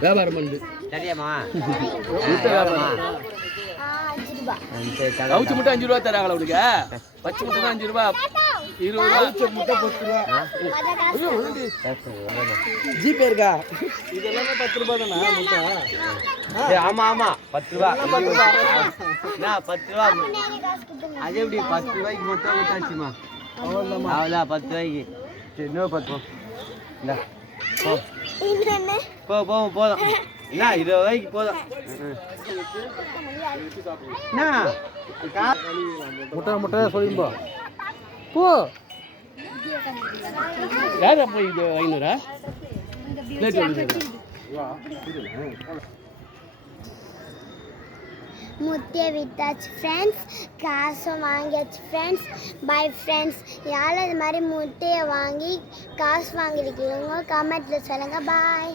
வியாபாரம் பண்ணு சரியாமா அவுச்சு முட்டை 5 ரூபா தராங்களா உனக்கு பச்சை முட்டை தான் 5 ரூபா 20 அவுச்ச முட்டை 10 ரூபா ஜிபே இருக்கா இதெல்லாம் 10 ரூபா தானா முட்டை ஆமா ஆமா 10 ரூபா நான் 10 ரூபா அது எப்படி 10 ரூபாய்க்கு மொத்தம் விட்டாச்சுமா அவ்வளோதான் 10 ரூபாய்க்கு சரி இன்னும் 10 இந்த போதும் என்ன 20 ரூபாய்க்கு போதும் முட்டை சொல்லிப்போ போ யார் அப்போ இது 500 முத்திய விட்டாச்சு ஃப்ரெண்ட்ஸ், காசும் வாங்கியாச்சு ஃப்ரெண்ட்ஸ். Bye friends. யாரும் இது மாதிரி முட்டையை வாங்கி காசு வாங்கியிருக்கீங்க கமெண்ட்டில் சொல்லுங்கள். பாய்.